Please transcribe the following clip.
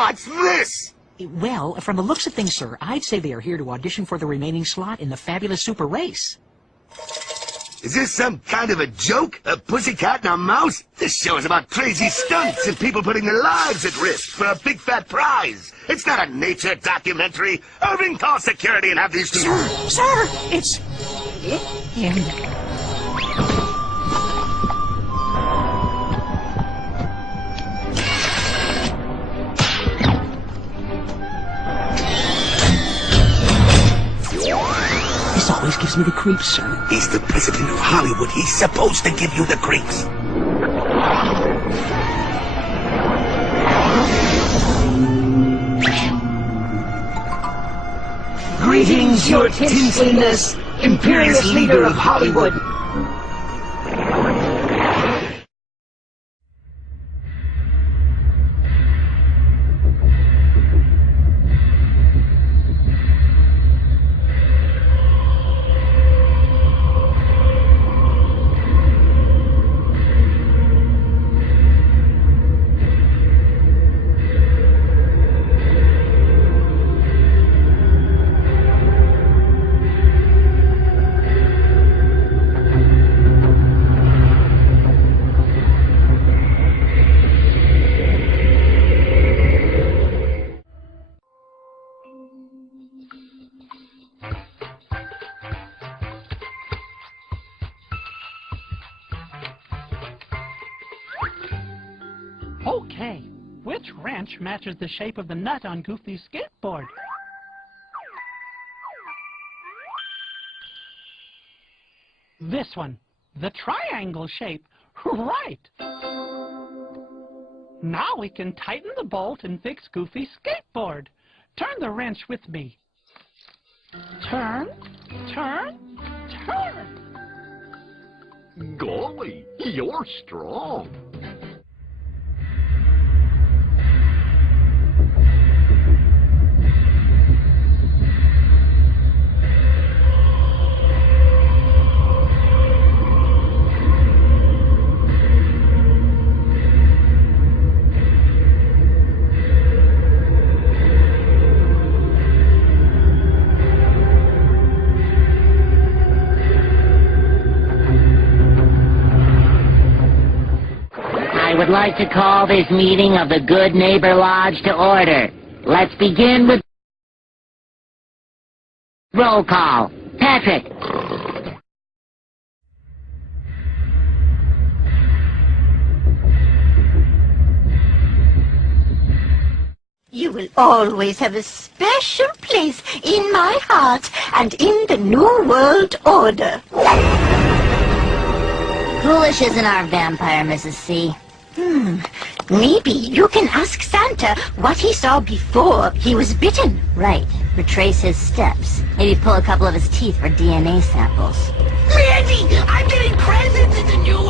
What's this? Well, from the looks of things, sir, I'd say they are here to audition for the remaining slot in the fabulous super race. Is this some kind of a joke? A pussycat and a mouse? This show is about crazy stunts and people putting their lives at risk for a big fat prize. It's not a nature documentary. Irving, call security and have these two... Sir, it's... This always gives me the creeps, sir. He's the president of Hollywood. He's supposed to give you the creeps. Greetings, your tinseliness, imperious leader of Hollywood. Okay, which wrench matches the shape of the nut on Goofy's skateboard? This one, the triangle shape. Right. Now we can tighten the bolt and fix Goofy's skateboard. Turn the wrench with me. Turn, turn, turn. Golly, you're strong. I would like to call this meeting of the Good Neighbor Lodge to order. Let's begin with roll call. Patrick. You will always have a special place in my heart and in the New World Order. Foolish isn't our vampire, Mrs. C. Maybe you can ask Santa what he saw before he was bitten. Right. Retrace his steps. Maybe pull a couple of his teeth for DNA samples. Mandy, I'm getting presents in the New